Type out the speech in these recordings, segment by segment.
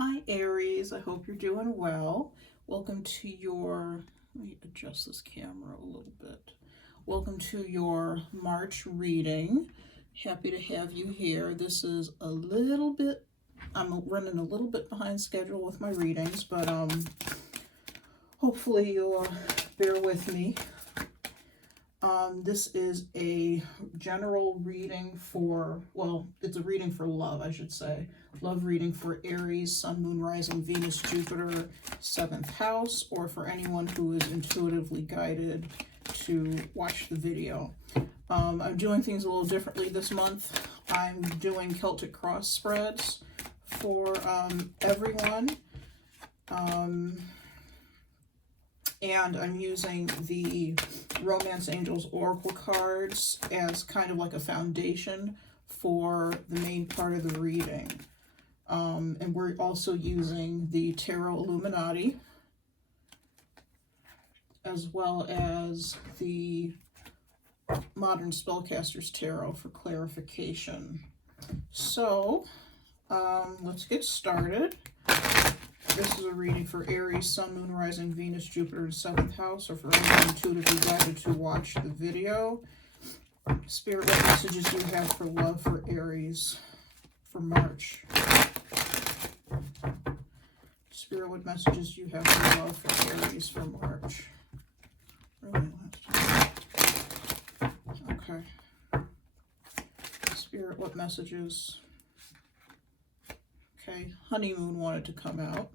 Hi Aries, I hope you're doing well. Welcome to your, let me adjust this camera a little bit. Welcome to your March reading. Happy to have you here. This is a little bit, I'm running a little bit behind schedule with my readings, but hopefully you'll bear with me. This is a general reading for, well, it's a reading for love, I should say. Love reading for Aries, Sun, Moon, Rising, Venus, Jupiter, 7th house, or for anyone who is intuitively guided to watch the video. I'm doing things a little differently this month. I'm doing Celtic cross spreads for everyone. And I'm using the Romance Angels Oracle cards as kind of like a foundation for the main part of the reading. And we're also using the Tarot Illuminati, as well as the Modern Spellcasters Tarot for clarification. So, let's get started. This is a reading for Aries, Sun, Moon, Rising, Venus, Jupiter, and 7th house, or for anyone intuitively guided to watch the video. Spirit, what messages do you have for love for Aries for March? Spirit, what messages do you have for love for Aries for March? Really? Okay. Spirit, what messages? Okay, honeymoon wanted to come out.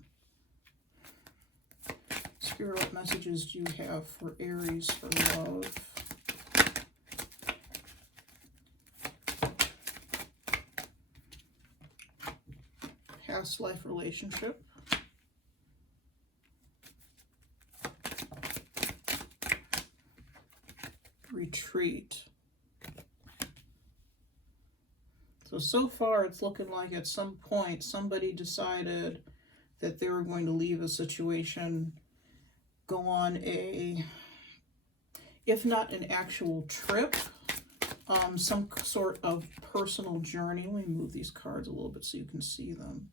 Spirit, what messages do you have for Aries for love? Past life relationship. Retreat. So far it's looking like at some point somebody decided that they were going to leave a situation, go on a, if not an actual trip, some sort of personal journey. Let me move these cards a little bit so you can see them.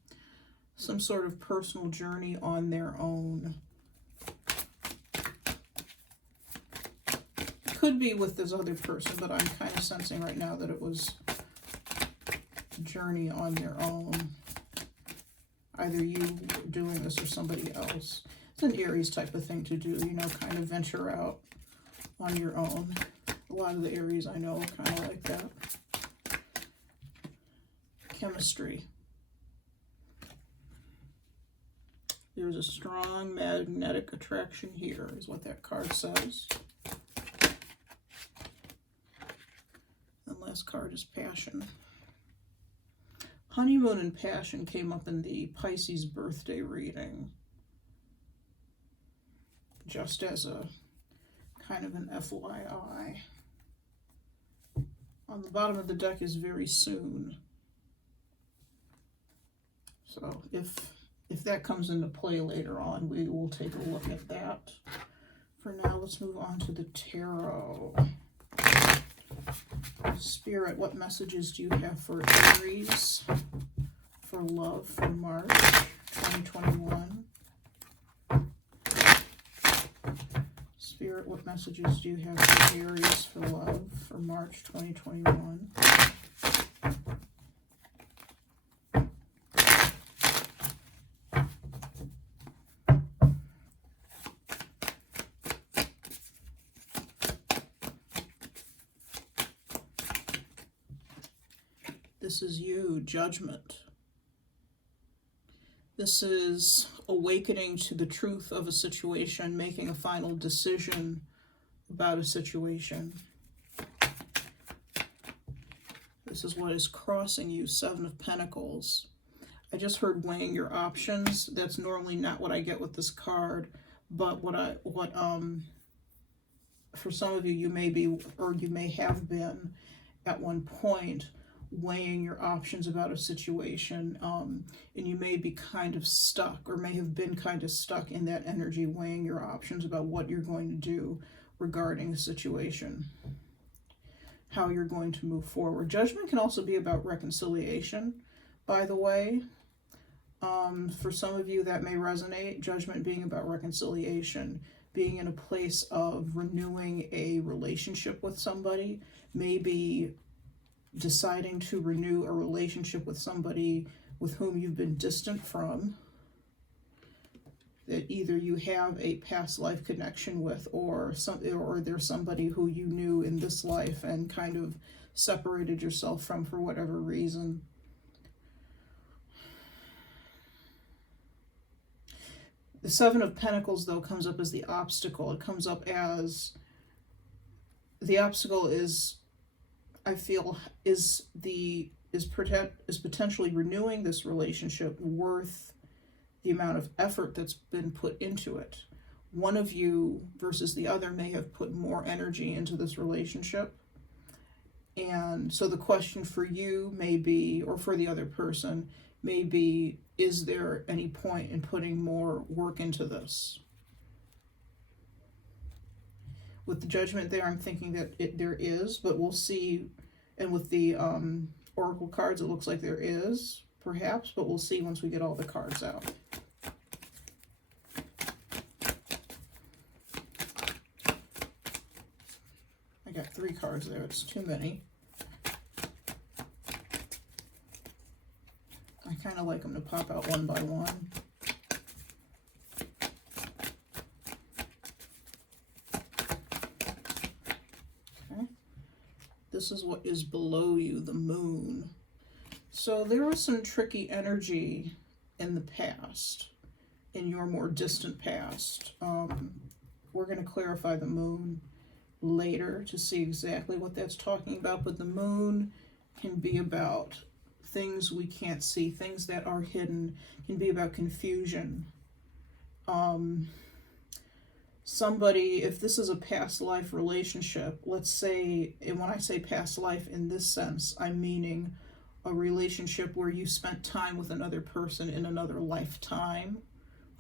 Some sort of personal journey on their own. Could be with this other person, but I'm kind of sensing right now that it was a journey on their own. Either you doing this or somebody else. It's an Aries type of thing to do, you know, kind of venture out on your own. A lot of the Aries I know are kind of like that. Chemistry. There's a strong magnetic attraction here, is what that card says. And last card is passion. Honeymoon and passion came up in the Pisces birthday reading. Just as a kind of an FYI. On the bottom of the deck is very soon. So if that comes into play later on, we will take a look at that. For now, let's move on to the tarot. Spirit, what messages do you have for Aries for love for March 2021? Spirit, what messages do you have for Aries for love for March 2021? This is you, judgment. This is awakening to the truth of a situation, making a final decision about a situation. This is what is crossing you, 7 of Pentacles. I just heard weighing your options. That's normally not what I get with this card, but for some of you, you may be, or you may have been at one point, weighing your options about a situation, and you may be kind of stuck, or may have been kind of stuck in that energy, weighing your options about what you're going to do regarding the situation, how you're going to move forward. Judgment can also be about reconciliation, by the way. For some of you that may resonate, Judgment being about reconciliation, being in a place of renewing a relationship with somebody, maybe deciding to renew a relationship with somebody with whom you've been distant from, that either you have a past life connection with, or there's somebody who you knew in this life and kind of separated yourself from for whatever reason. The Seven of Pentacles, though, comes up as the obstacle. It comes up as the obstacle is, I feel, is potentially renewing this relationship worth the amount of effort that's been put into it. One of you versus the other may have put more energy into this relationship. And so the question for you may be, or for the other person, may be, is there any point in putting more work into this? With the Judgment there, I'm thinking that there is, but we'll see. And with the Oracle cards, it looks like there is, perhaps, but we'll see once we get all the cards out. I got 3 cards there, it's too many. I kind of like them to pop out one by one. Okay. This is what is below you, the moon. So there was some tricky energy in the past, in your more distant past. We're going to clarify the moon later to see exactly what that's talking about, but the moon can be about things we can't see, things that are hidden, can be about confusion. Somebody, if this is a past life relationship, let's say, and when I say past life in this sense, I'm meaning a relationship where you spent time with another person in another lifetime,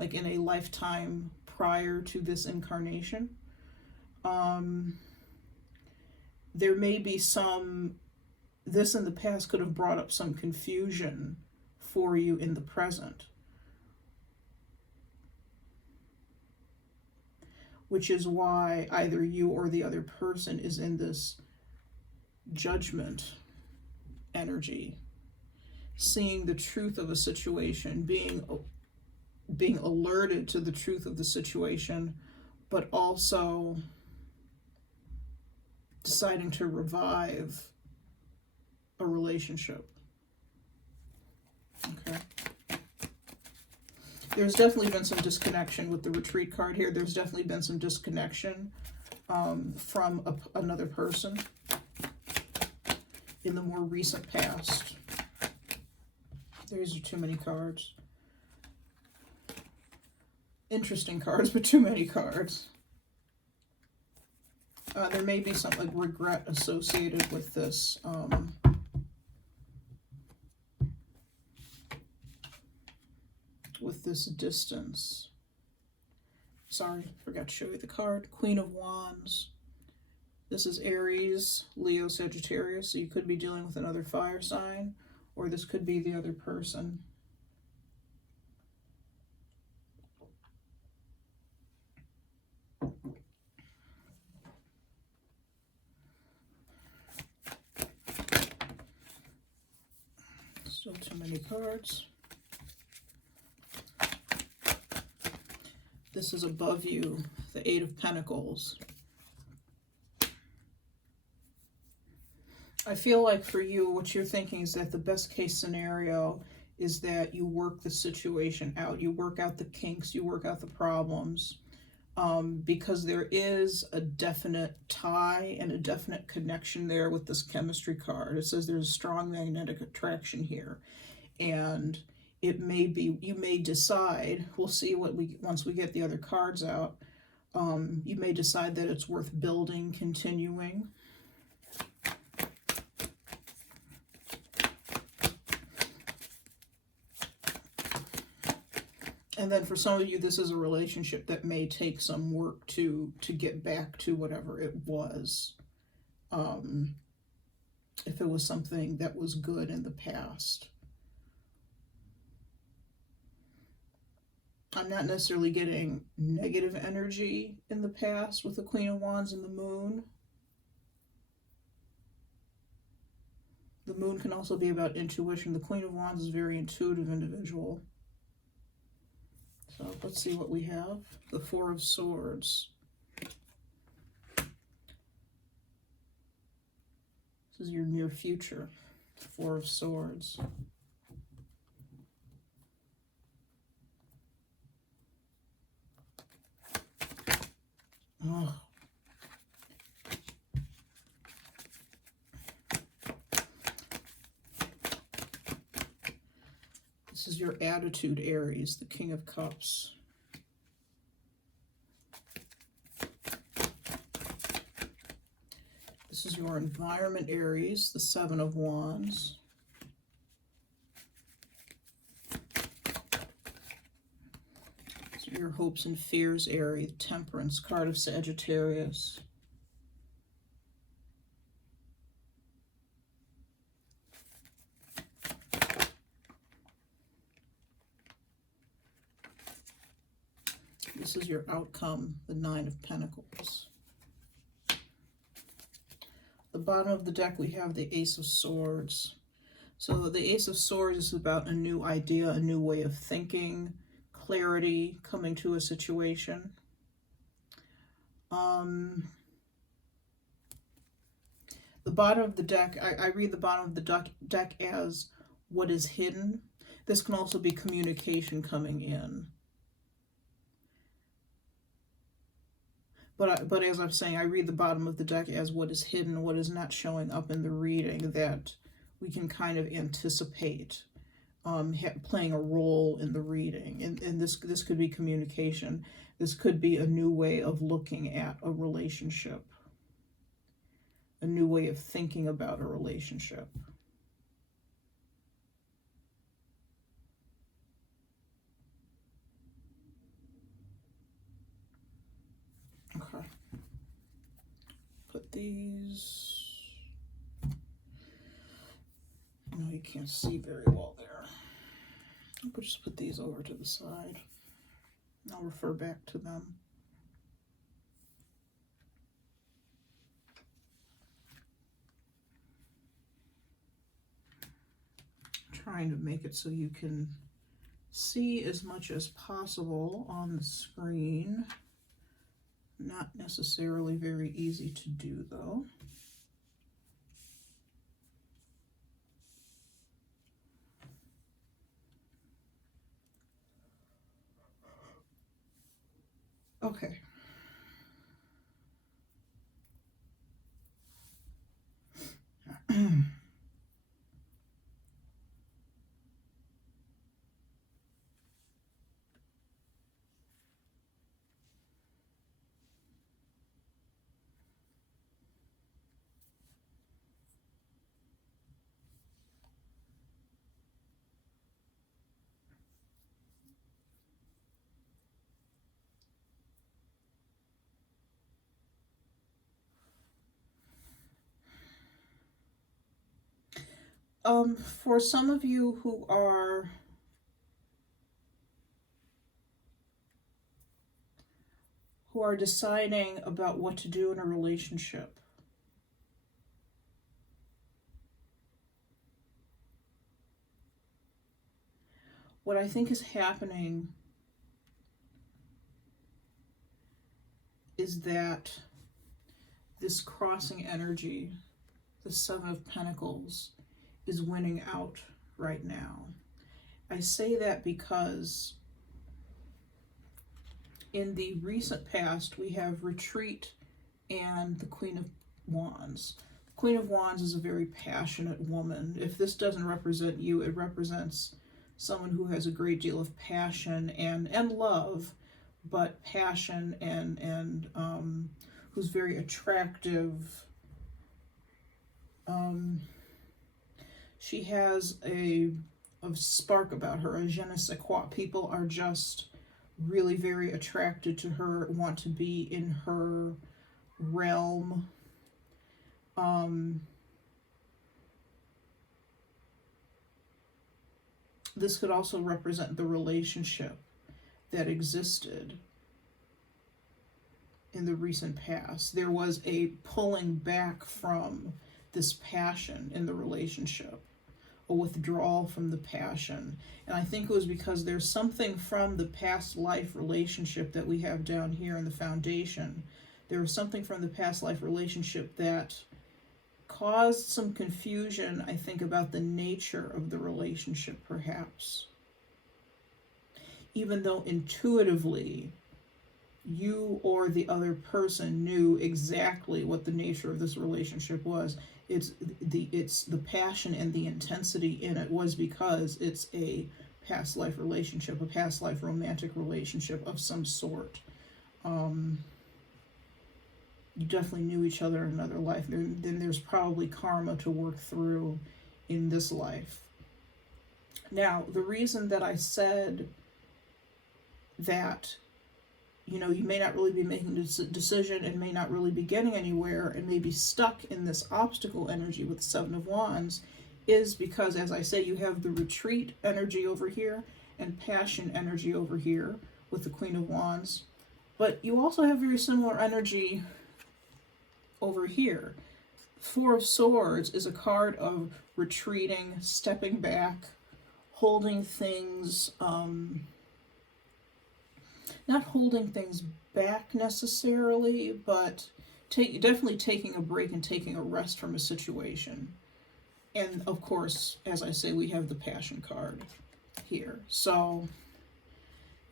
like in a lifetime prior to this incarnation. There may be some, this in the past could have brought up some confusion for you in the present, which is why either you or the other person is in this judgment energy, seeing the truth of a situation, being alerted to the truth of the situation, but also deciding to revive a relationship. Okay. There's definitely been some disconnection with the Retreat card here. There's definitely been some disconnection from another person in the more recent past. These are too many cards. Interesting cards, but too many cards. There may be some like regret associated with this. With this distance. Sorry, forgot to show you the card. Queen of Wands. This is Aries, Leo, Sagittarius, so you could be dealing with another fire sign, or this could be the other person. Still too many cards. This is above you, the Eight of Pentacles. I feel like for you, what you're thinking is that the best case scenario is that you work the situation out. You work out the kinks, you work out the problems, because there is a definite tie and a definite connection there with this chemistry card. It says there's a strong magnetic attraction here. And it may be, you may decide, we'll see what once we get the other cards out, you may decide that it's worth building, continuing. And then for some of you, this is a relationship that may take some work to get back to whatever it was. If it was something that was good in the past. I'm not necessarily getting negative energy in the past with the Queen of Wands and the Moon. The Moon can also be about intuition. The Queen of Wands is a very intuitive individual. So let's see what we have. The Four of Swords. This is your near future. Four of Swords. Oh. This is your attitude, Aries, the King of Cups. This is your environment, Aries, the Seven of Wands. Your hopes and fears, Aries, Temperance, card of Sagittarius. This is your outcome, the Nine of Pentacles. The bottom of the deck, we have the Ace of Swords. So the Ace of Swords is about a new idea, a new way of thinking, clarity coming to a situation. The bottom of the deck, I read the bottom of the deck as what is hidden. This can also be communication coming in. But as I'm saying, I read the bottom of the deck as what is hidden, what is not showing up in the reading, that we can kind of anticipate playing a role in the reading. And this could be communication. This could be a new way of looking at a relationship, a new way of thinking about a relationship. Okay. Put these... No, you can't see very well there. I'll just put these over to the side. I'll refer back to them. Trying to make it so you can see as much as possible on the screen. Not necessarily very easy to do, though. Okay. For some of you who are deciding about what to do in a relationship, what I think is happening is that this crossing energy, the Seven of Pentacles, is winning out right now. I say that because in the recent past, we have Retreat and the Queen of Wands. The Queen of Wands is a very passionate woman. If this doesn't represent you, it represents someone who has a great deal of passion and love, but passion and who's very attractive. She has a spark about her, a je ne sais quoi. People are just really very attracted to her, want to be in her realm. This could also represent the relationship that existed in the recent past. There was a pulling back from this passion in the relationship, a withdrawal from the passion. And I think it was because there's something from the past life relationship that we have down here in the foundation. There was something from the past life relationship that caused some confusion, I think, about the nature of the relationship, perhaps. Even though intuitively you or the other person knew exactly what the nature of this relationship was. It's the passion and the intensity in it was because it's a past life relationship, a past life romantic relationship of some sort. You definitely knew each other in another life. Then there's probably karma to work through in this life. Now, the reason that I said that, you know, you may not really be making a decision and may not really be getting anywhere and may be stuck in this obstacle energy with the Seven of Wands is because, as I say, you have the retreat energy over here and passion energy over here with the Queen of Wands. But you also have very similar energy over here. Four of Swords is a card of retreating, stepping back, holding things, not holding things back necessarily, but definitely taking a break and taking a rest from a situation. And of course, as I say, we have the Passion card here. So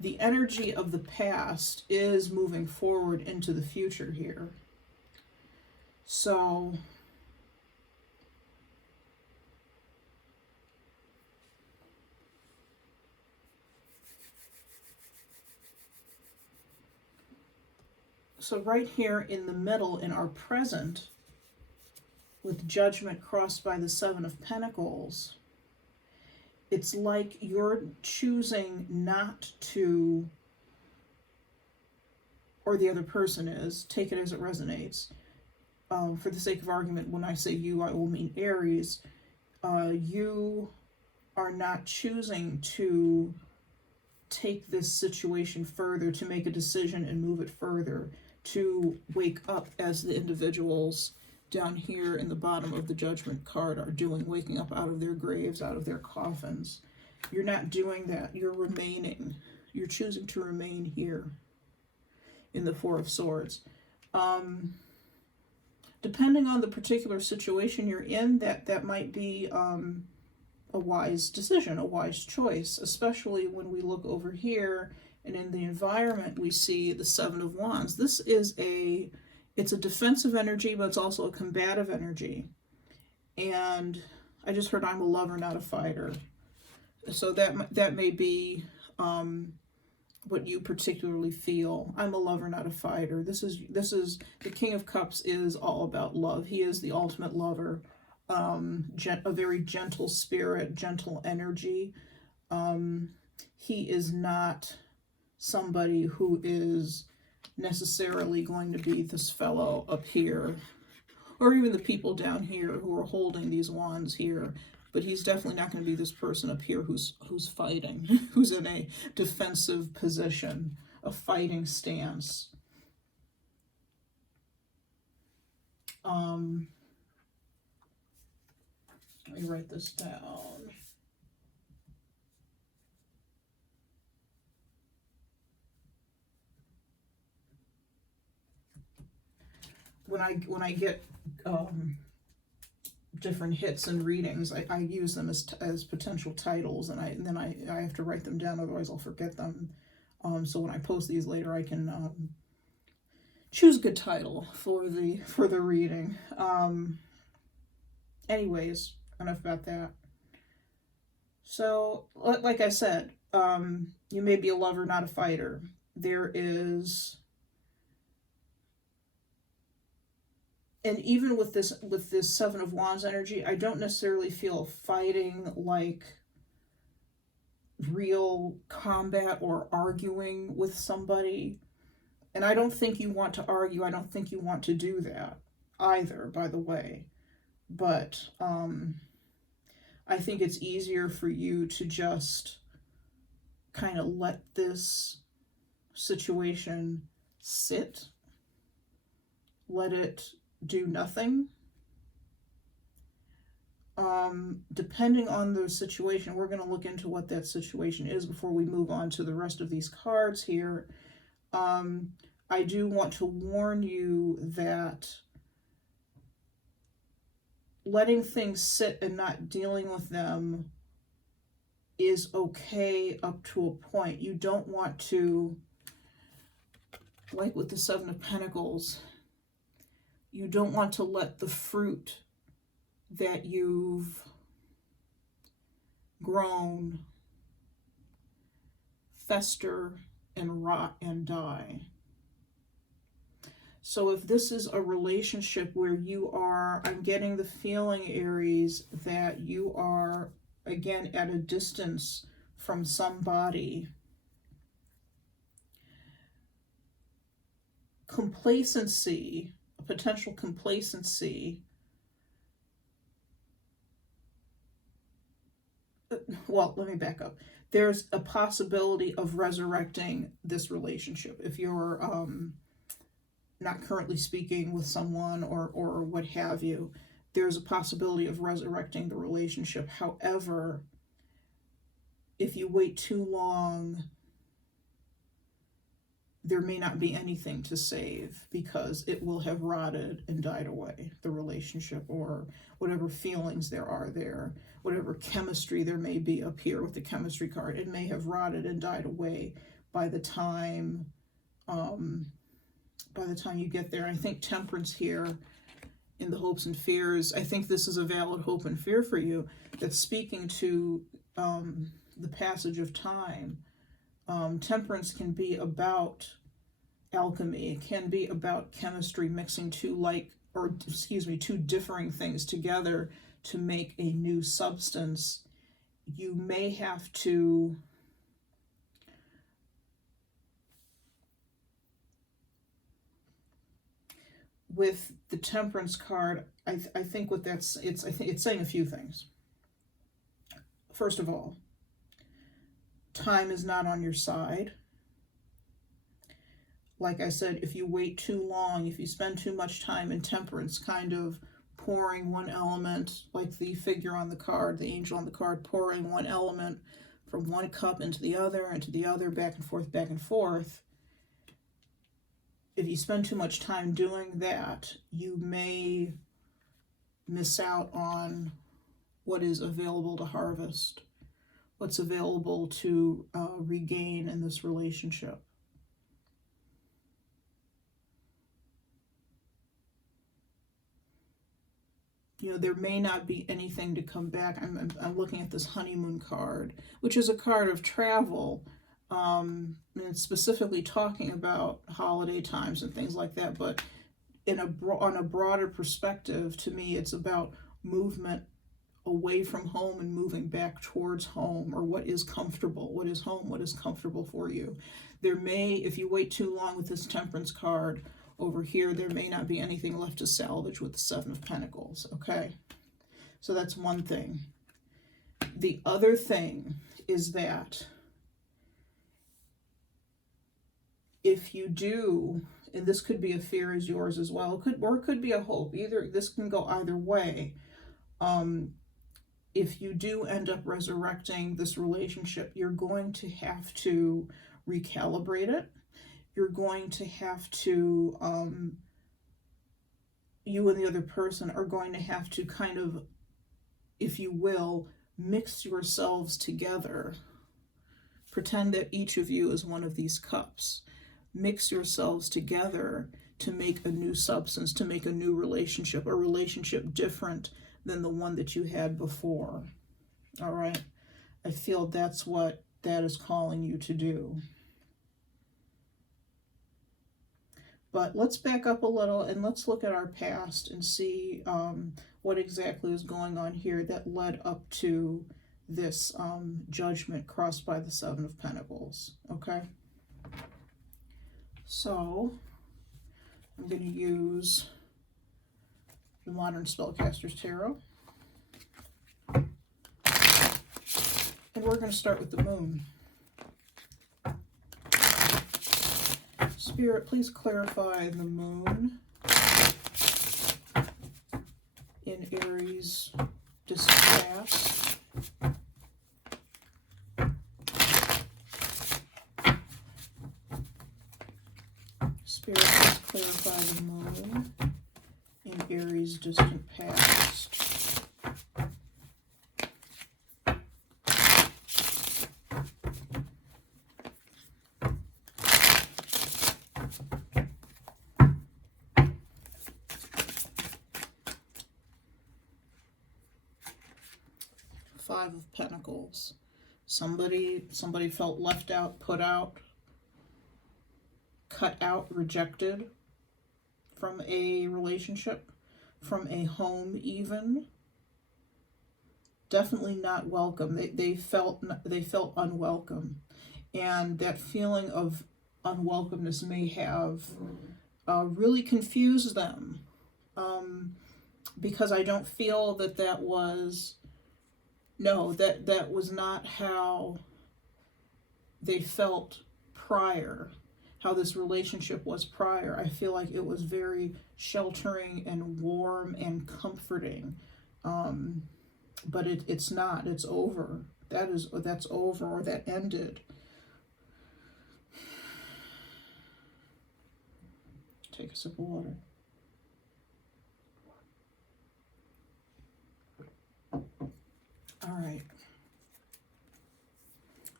the energy of the past is moving forward into the future here. So right here in the middle, in our present, with Judgment crossed by the Seven of Pentacles, it's like you're choosing not to, or the other person is, take it as it resonates. For the sake of argument, when I say you, I will mean Aries. You are not choosing to take this situation further, to make a decision and move it further, to wake up as the individuals down here in the bottom of the Judgment card are doing, waking up out of their graves, out of their coffins. You're not doing that. You're remaining. You're choosing to remain here in the Four of Swords. Depending on the particular situation you're in, that might be a wise decision, a wise choice, especially when we look over here and in the environment we see the Seven of Wands. This is it's a defensive energy, but it's also a combative energy. And I just heard I'm a lover, not a fighter. So that may be what you particularly feel. I'm a lover, not a fighter. This is the King of Cups is all about love. He is the ultimate lover. A very gentle spirit, gentle energy. He is not somebody who is necessarily going to be this fellow up here, or even the people down here who are holding these wands here. But he's definitely not going to be this person up here who's fighting, who's in a defensive position, a fighting stance. Let me write this down. When I get different hits and readings, I use them as potential titles, and then I have to write them down, otherwise I'll forget them. So when I post these later, I can choose a good title for the reading. Anyways, enough about that. So, like I said, you may be a lover, not a fighter. There is, and even with this Seven of Wands energy, I don't necessarily feel fighting like real combat or arguing with somebody. And I don't think you want to argue. I don't think you want to do that either, by the way. But I think it's easier for you to just kind of let this situation sit, let it do nothing. Depending on the situation, we're going to look into what that situation is before we move on to the rest of these cards here. I do want to warn you that letting things sit and not dealing with them is okay up to a point. You don't want to, like with the Seven of Pentacles, you don't want to let the fruit that you've grown fester and rot and die. So if this is a relationship where you are, I'm getting the feeling, Aries, that you are, again, at a distance from somebody. Complacency, a potential complacency. Well, let me back up. There's a possibility of resurrecting this relationship. If you're not currently speaking with someone or what have you, there's a possibility of resurrecting the relationship. However, if you wait too long, there may not be anything to save because it will have rotted and died away, the relationship, or whatever feelings there are there, whatever chemistry there may be up here with the chemistry card. It may have rotted and died away by the time you get there. I think Temperance here in the hopes and fears, I think this is a valid hope and fear for you that's speaking to the passage of time. Temperance can be about alchemy. It can be about chemistry, mixing two differing things together to make a new substance. You may have to with the Temperance card, I think what that's, I think it's saying a few things. First of all, time is not on your side. Like I said, if you wait too long, if you spend too much time in Temperance, kind of pouring one element, like the figure on the card, the angel on the card, pouring one element from one cup into the other, back and forth. If you spend too much time doing that, you may miss out on what is available to harvest, what's available to regain in this relationship. You know, there may not be anything to come back. I'm looking at this honeymoon card, which is a card of travel. And it's specifically talking about holiday times and things like that. But on a broader perspective, to me, it's about movement away from home and moving back towards home, or what is comfortable, what is home, what is comfortable for you. There may, if you wait too long with this Temperance card over here, there may not be anything left to salvage with the Seven of Pentacles, okay? So that's one thing. The other thing is that if you do, and this could be a fear is yours as well, it could be a hope. This can go either way. If you do end up resurrecting this relationship, you're going to have to recalibrate it. You're going to have to, you and the other person are going to have to kind of, if you will, mix yourselves together. Pretend that each of you is one of these cups. Mix yourselves together to make a new substance, to make a new relationship, a relationship different than the one that you had before. All right? I feel that's what that is calling you to do. But let's back up a little and let's look at our past and see what exactly is going on here that led up to this judgment crossed by the Seven of Pentacles, okay? So I'm going to use the Modern Spellcaster's Tarot. And we're going to start with the Moon. Spirit, please clarify the moon in Aries distant past. Spirit, please clarify the moon in Aries distant past. Five of Pentacles. Somebody felt left out, put out, cut out, rejected from a relationship, from a home even. Definitely not welcome. They felt unwelcome. And that feeling of unwelcomeness may have really confused them. Because I don't feel that was... No, that was not how they felt prior, how this relationship was prior. I feel like it was very sheltering and warm and comforting. But it's not. It's over. That's over, or that ended. Take a sip of water. All right,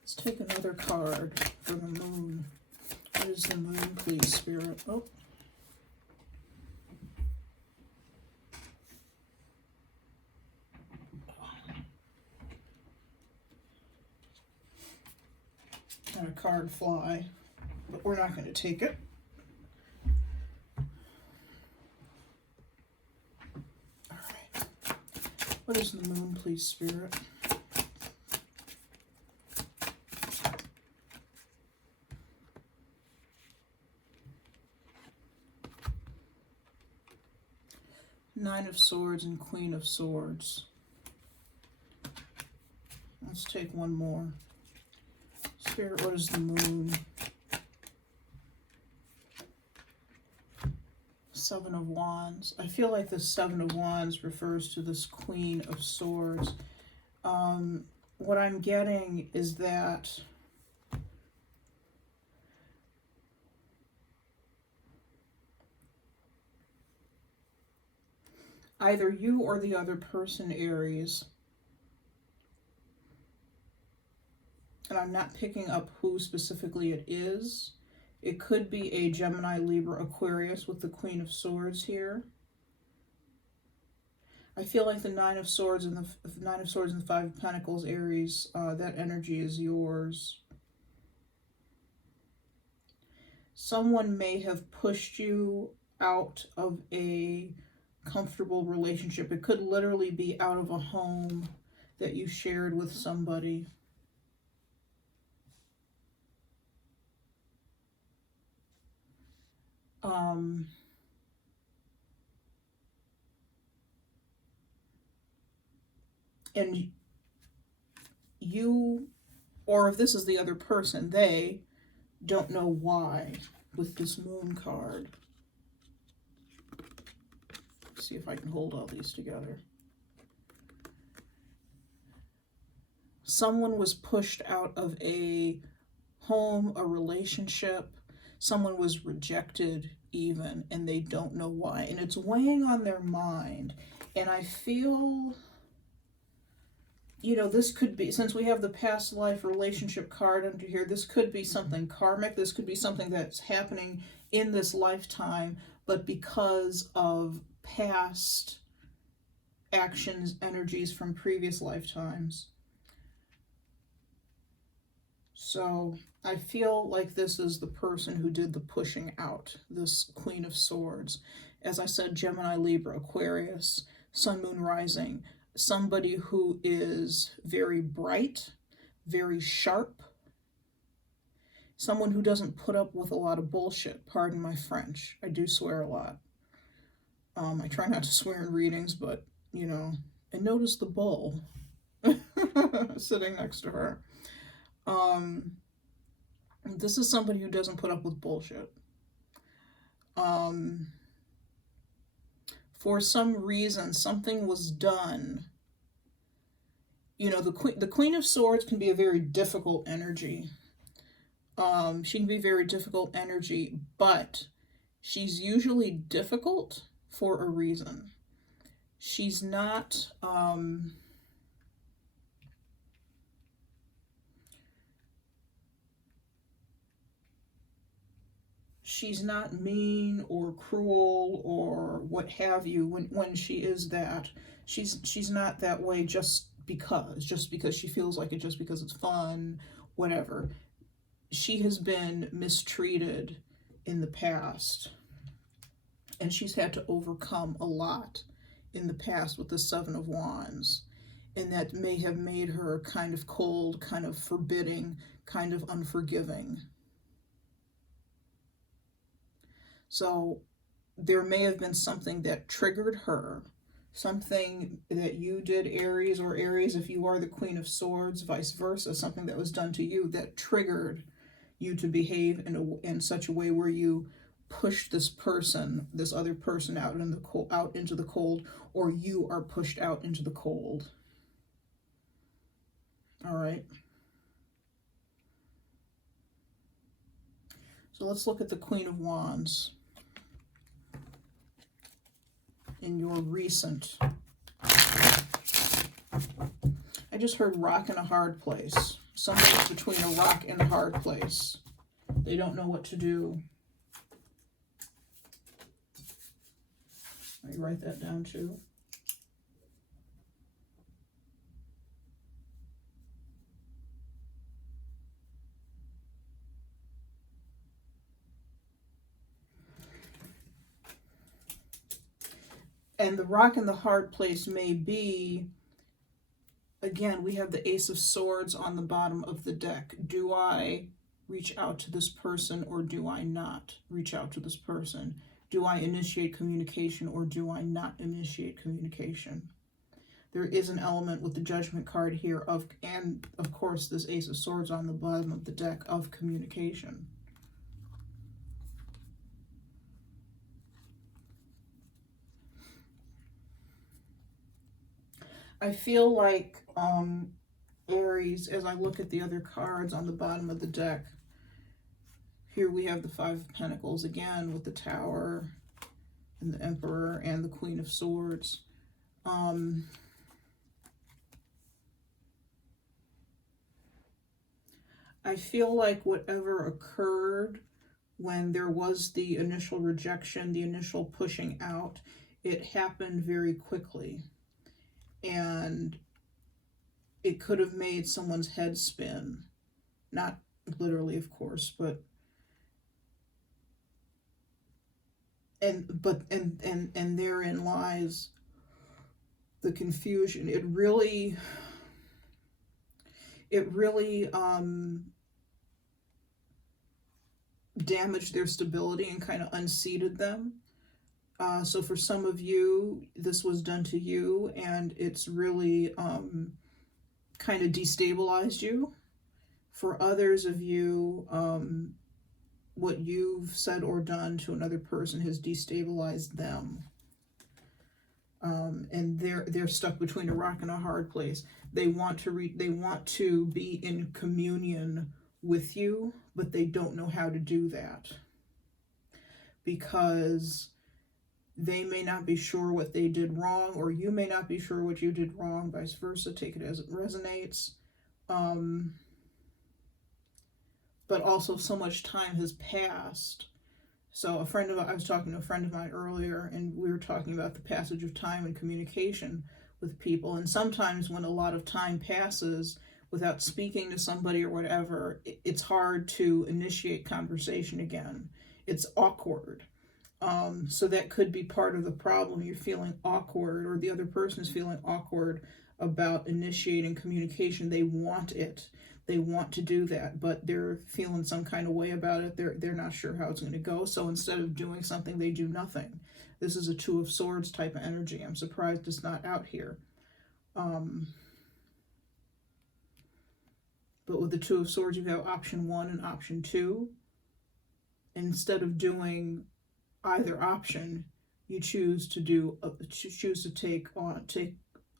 let's take another card for the moon. What is the moon, please, Spirit? Oh. And a card fly, but we're not going to take it. What is the moon, please, Spirit? Nine of Swords and Queen of Swords. Let's take one more. Spirit, what is the moon? Seven of Wands. I feel like the Seven of Wands refers to this Queen of Swords. What I'm getting is that either you or the other person, Aries, and I'm not picking up who specifically it is. It could be a Gemini, Libra, Aquarius with the Queen of Swords here. I feel like the Nine of Swords and the Five of Pentacles, Aries, that energy is yours. Someone may have pushed you out of a comfortable relationship. It could literally be out of a home that you shared with somebody. And you, or if this is the other person, they don't know why with this moon card. Let's see if I can hold all these together. Someone was pushed out of a home, a relationship. Someone was rejected even, and they don't know why. And it's weighing on their mind. And I feel, you know, this could be, since we have the past life relationship card under here, this could be something karmic. This could be something that's happening in this lifetime, but because of past actions, energies from previous lifetimes. So I feel like this is the person who did the pushing out, this Queen of Swords. As I said, Gemini, Libra, Aquarius, Sun, Moon, Rising. Somebody who is very bright, very sharp. Someone who doesn't put up with a lot of bullshit. Pardon my French. I do swear a lot. I try not to swear in readings, but, you know. And notice the bull sitting next to her. This is somebody who doesn't put up with bullshit. For some reason, something was done. You know, the Queen of Swords can be a very difficult energy. She can be very difficult energy, but she's usually difficult for a reason. She's not, she's not mean or cruel or what have you when she is that. She's not that way just because she feels like it, just because it's fun, whatever. She has been mistreated in the past, and she's had to overcome a lot in the past with the Seven of Wands, and that may have made her kind of cold, kind of forbidding, kind of unforgiving. So there may have been something that triggered her, something that you did, Aries, or Aries, if you are the Queen of Swords, vice versa, something that was done to you that triggered you to behave in such a way where you push this person, this other person out into the cold, or you are pushed out into the cold. All right. So let's look at the Queen of Wands in your recent. I just heard rock in a hard place. Somebody's between a rock and a hard place. They don't know what to do. Let me write that down too. And the rock in the hard place may be, again, we have the Ace of Swords on the bottom of the deck. Do I reach out to this person or do I not reach out to this person? Do I initiate communication or do I not initiate communication? There is an element with the Judgment card here and of course this Ace of Swords on the bottom of the deck, of communication. I feel like, Aries, as I look at the other cards on the bottom of the deck, here we have the Five of Pentacles again with the Tower and the Emperor and the Queen of Swords. I feel like whatever occurred when there was the initial rejection, the initial pushing out, it happened very quickly. And it could have made someone's head spin. Not literally, of course, but therein lies the confusion. It really damaged their stability and kind of unseated them. So for some of you, this was done to you, and it's really kind of destabilized you. For others of you, what you've said or done to another person has destabilized them. And they're stuck between a rock and a hard place. They want to be in communion with you, but they don't know how to do that because they may not be sure what they did wrong, or you may not be sure what you did wrong, vice versa. Take it as it resonates. But also so much time has passed. So I was talking to a friend of mine earlier, and we were talking about the passage of time and communication with people. And sometimes when a lot of time passes without speaking to somebody or whatever, it's hard to initiate conversation again. It's awkward. So that could be part of the problem. You're feeling awkward, or the other person is feeling awkward about initiating communication. They want it. They want to do that, but they're feeling some kind of way about it. They're not sure how it's going to go. So instead of doing something, they do nothing. This is a Two of Swords type of energy. I'm surprised it's not out here. But with the Two of Swords, you have option 1 and option 2. Instead of doing either option, you choose to do choose to take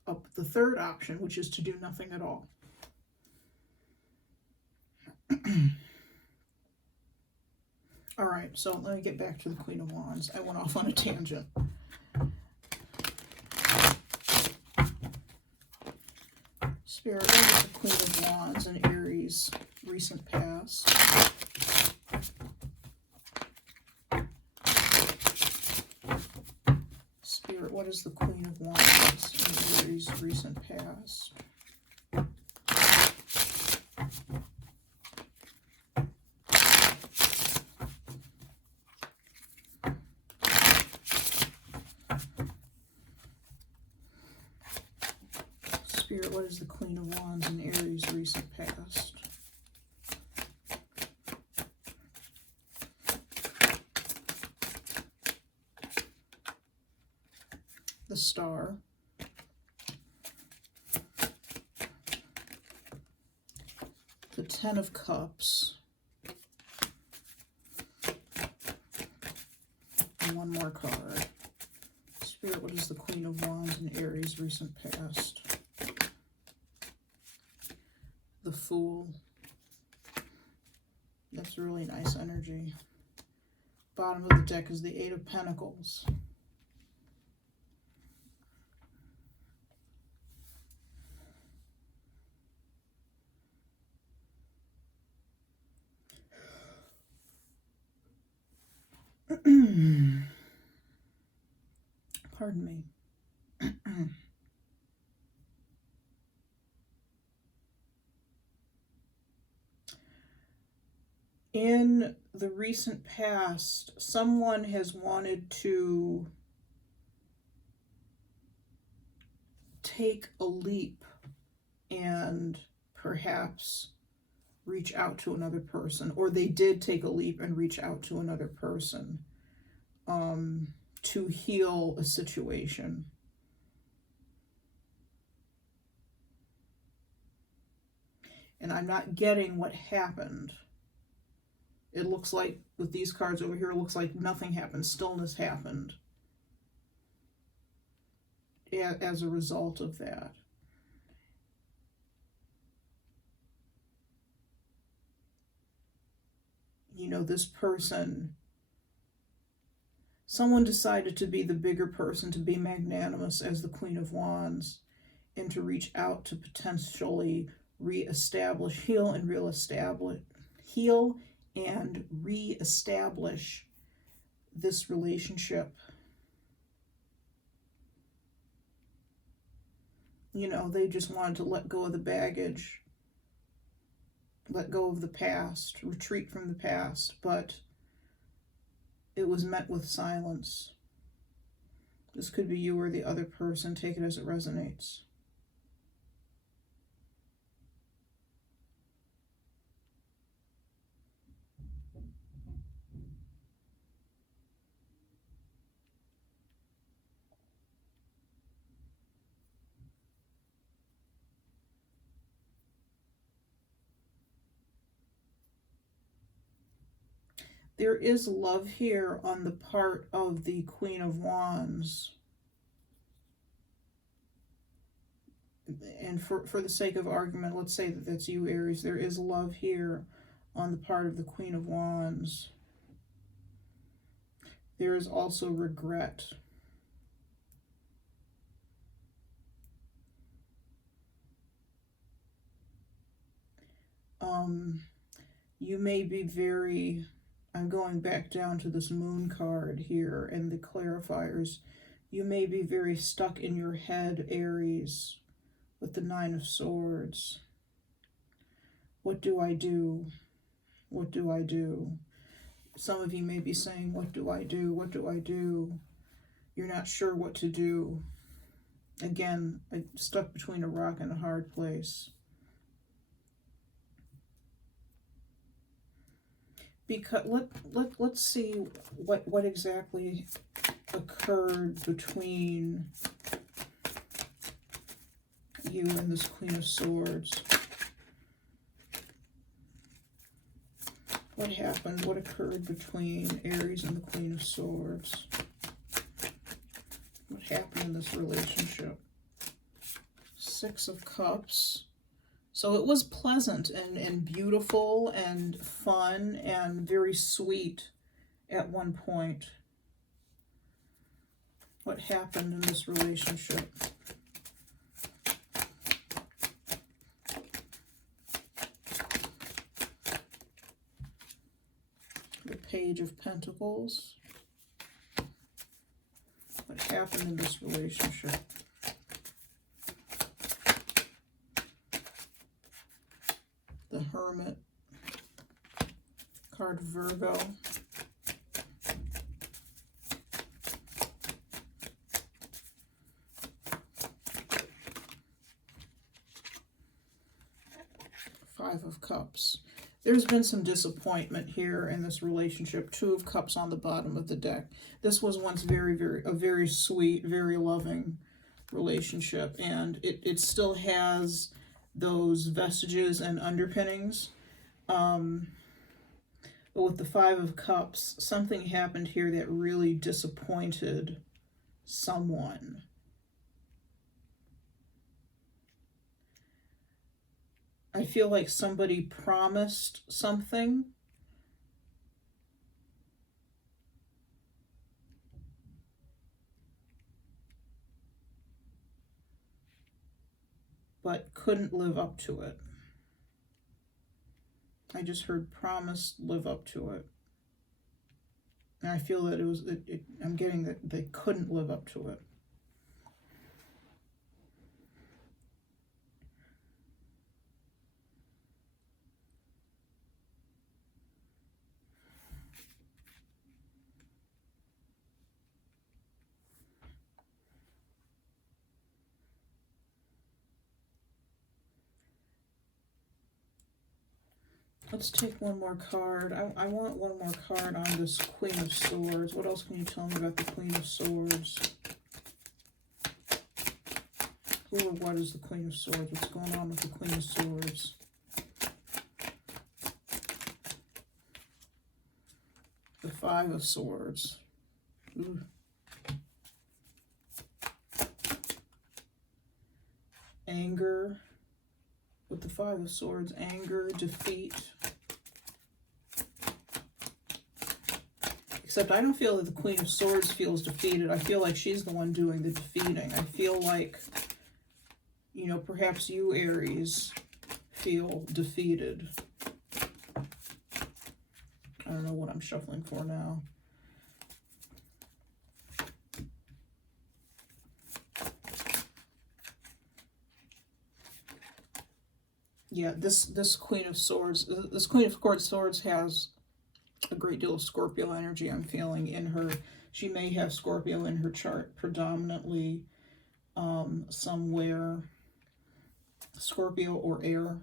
up the third option, which is to do nothing at all. All right, so let me get back to the Queen of Wands. I went off on a tangent. Spirit, what is the Queen of Wands in Aries' recent past? Spirit, what is the Queen of Wands in Aries' recent past? Spirit, what is the Queen of Wands in Aries' recent past? The Star. The Ten of Cups. And one more card. Spirit, what is the Queen of Wands in Aries' recent past? The Fool. That's really nice energy. Bottom of the deck is the Eight of Pentacles. Pardon me. In the recent past, someone has wanted to take a leap and perhaps reach out to another person, or they did take a leap and reach out to another person to heal a situation. And I'm not getting what happened. It looks like, with these cards over here, it looks like nothing happened. Stillness happened as a result of that. You know, this person, someone decided to be the bigger person, to be magnanimous as the Queen of Wands, and to reach out to potentially heal and re-establish this relationship. You know, they just wanted to let go of the baggage, let go of the past, retreat from the past, but it was met with silence. This could be you or the other person. Take it as it resonates. There is love here on the part of the Queen of Wands. And for the sake of argument, let's say that that's you, Aries. There is love here on the part of the Queen of Wands. There is also regret. You may be very... I'm going back down to this moon card here and the clarifiers. You may be very stuck in your head, Aries, with the Nine of Swords. What do I do? What do I do? Some of you may be saying, what do I do? What do I do? You're not sure what to do. Again, stuck between a rock and a hard place. Because let's see what exactly occurred between you and this Queen of Swords. What happened? What occurred between Aries and the Queen of Swords? What happened in this relationship? Six of Cups. So it was pleasant and beautiful and fun and very sweet at one point. What happened in this relationship? The Page of Pentacles. What happened in this relationship? The Hermit. Card Virgo. Five of Cups. There's been some disappointment here in this relationship. Two of Cups on the bottom of the deck. This was once a very sweet, very loving relationship, and it still has those vestiges and underpinnings. But with the Five of Cups, something happened here that really disappointed someone. I feel like somebody promised something, but couldn't live up to it. I just heard promise, live up to it. And I feel that I'm getting that they couldn't live up to it. Let's take one more card. I want one more card on this Queen of Swords. What else can you tell me about the Queen of Swords? Who or what is the Queen of Swords? What's going on with the Queen of Swords? The Five of Swords. Ooh. Anger. With the Five of Swords, anger, defeat. Except I don't feel that the Queen of Swords feels defeated. I feel like she's the one doing the defeating. I feel like, you know, perhaps you, Aries, feel defeated. I don't know what I'm shuffling for now. Yeah, this Queen of Swords, this Queen of Swords has a great deal of Scorpio energy, I'm feeling, in her. She may have Scorpio in her chart predominantly, somewhere, Scorpio or air.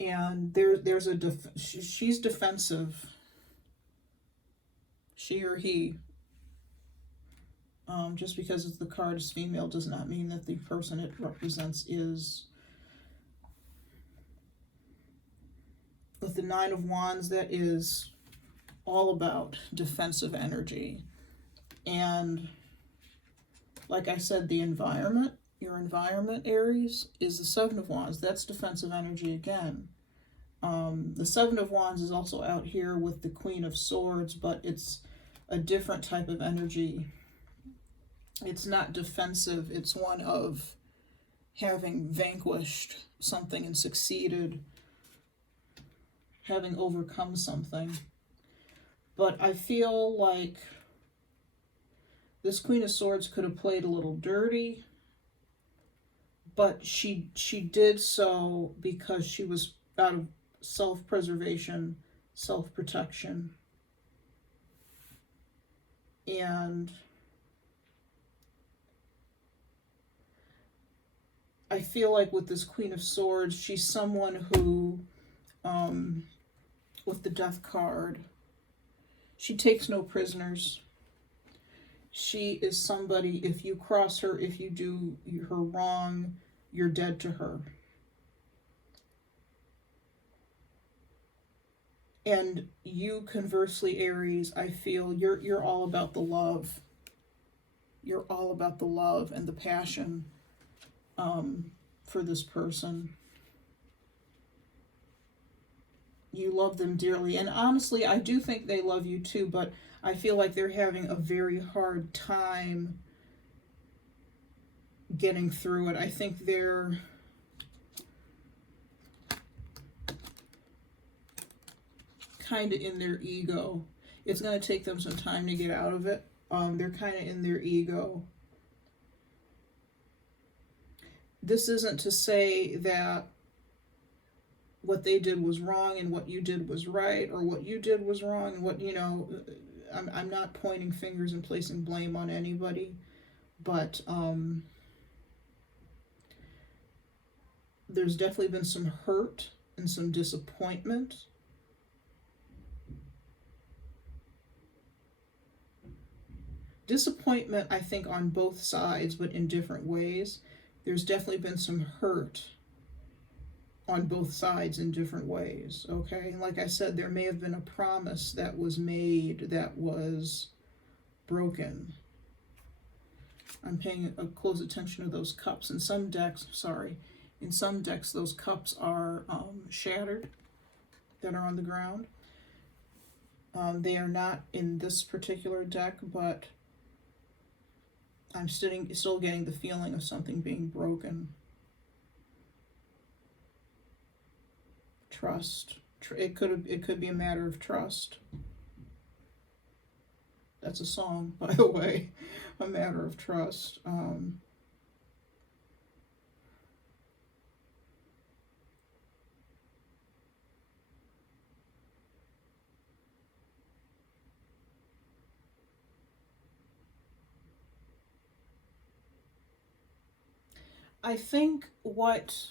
And there's she's defensive. She or he. Just because the card is female does not mean that the person it represents is. With the Nine of Wands, that is all about defensive energy. And like I said, the environment, your environment, Aries, is the Seven of Wands. That's defensive energy again. The Seven of Wands is also out here with the Queen of Swords, but it's a different type of energy. It's not defensive. It's one of having vanquished something and succeeded, having overcome something. But I feel like this Queen of Swords could have played a little dirty, but she did so because she was out of self-preservation, self-protection. And I feel like with this Queen of Swords, she's someone who, with the Death card, she takes no prisoners. She is somebody, if you cross her, if you do her wrong, you're dead to her. And you, conversely, Aries, I feel you're all about the love. You're all about the love and the passion for this person. You love them dearly. And honestly, I do think they love you too, but I feel like they're having a very hard time getting through it. I think they're kind of in their ego. It's going to take them some time to get out of it. They're kind of in their ego. This isn't to say that what they did was wrong and what you did was right, or what you did was wrong and what, you know, I'm not pointing fingers and placing blame on anybody, but there's definitely been some hurt and some disappointment. Disappointment, I think, on both sides, but in different ways. There's definitely been some hurt on both sides in different ways, okay? And like I said, there may have been a promise that was made that was broken. I'm paying a close attention to those cups. In some decks, those cups are shattered, that are on the ground. They are not in this particular deck, but I'm still getting the feeling of something being broken. Trust. It could be a matter of trust. That's a song, by the way. A matter of trust. I think what's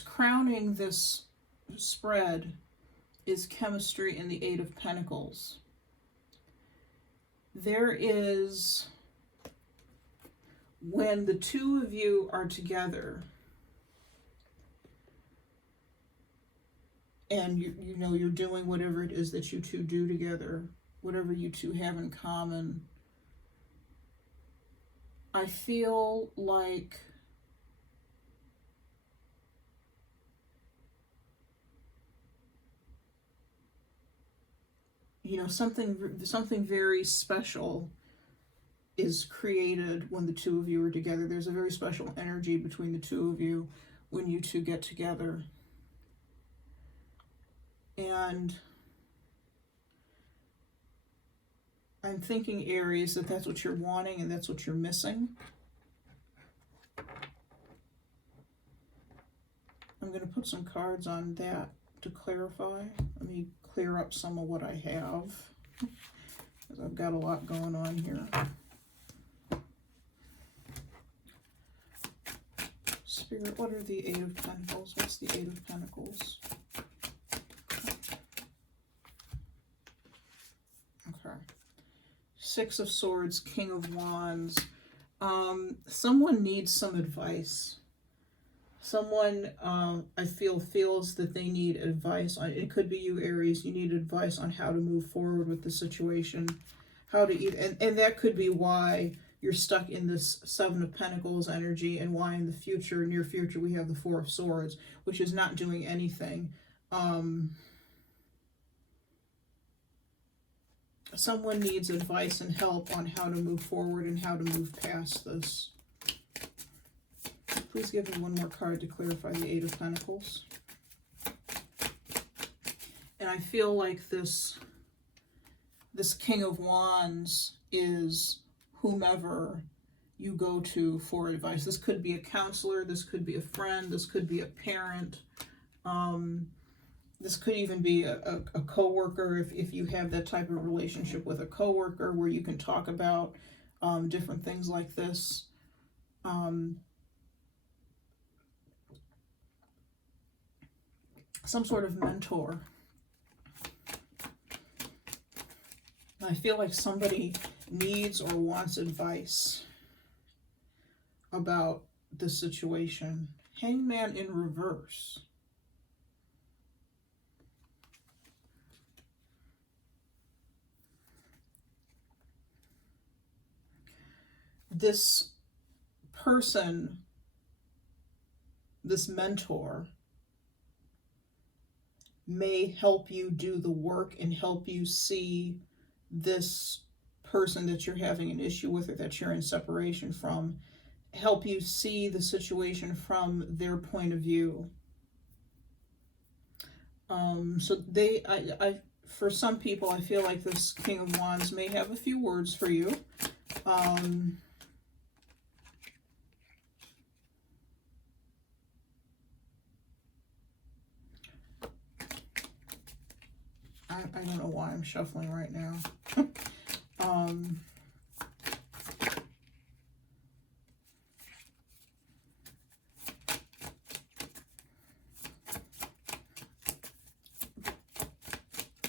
crowning this spread is chemistry in the Eight of Pentacles. There is, when the two of you are together, and you know you're doing whatever it is that you two do together, whatever you two have in common, I feel like you know, something very special is created when the two of you are together. There's a very special energy between the two of you when you two get together. And I'm thinking, Aries, that that's what you're wanting and that's what you're missing. I'm going to put some cards on that to clarify. Let me clear up some of what I have, because I've got a lot going on here. Spirit, what are the Eight of Pentacles? What's the Eight of Pentacles? Okay. Six of Swords, King of Wands. Someone needs some advice. Someone, I feel, feels that they need advice on, it could be you, Aries, you need advice on how to move forward with the situation, how to eat, and that could be why you're stuck in this Seven of Pentacles energy, and why in the future, near future, we have the Four of Swords, which is not doing anything. Someone needs advice and help on how to move forward and how to move past this. Please give me one more card to clarify the Eight of Pentacles. And I feel like this King of Wands is whomever you go to for advice. This could be a counselor, this could be a friend, this could be a parent. This could even be a coworker, if you have that type of relationship with a coworker where you can talk about different things like this. Some sort of mentor. I feel like somebody needs or wants advice. about the situation. Hangman in reverse. This person, this mentor, may help you do the work and help you see this person that you're having an issue with or that you're in separation from, help you see the situation from their point of view. So for some people, I feel like this King of Wands may have a few words for you. I don't know why I'm shuffling right now.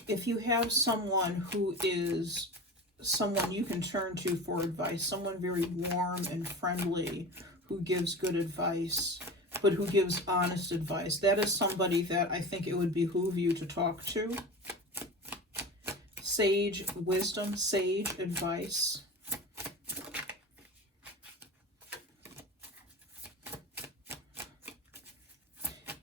If you have someone who is someone you can turn to for advice, someone very warm and friendly who gives good advice, but who gives honest advice, that is somebody that I think it would behoove you to talk to. Sage wisdom, sage advice.